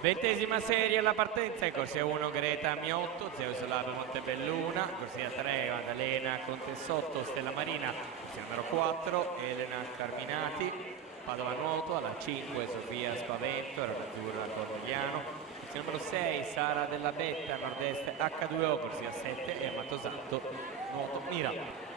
20ª serie alla partenza, in corsia 1 Greta Miotto, Zeus Lab Montebelluna, corsia 3 Maddalena Contessotto Stella Marina, corsia numero 4 Elena Carminati, Padova Nuoto, alla 5 Sofia Spavento, Azzurra Cornigliano, corsia numero 6 Sara Della Betta, Nord-Est H2O, corsia 7 e Mattosanto Nuoto Mira.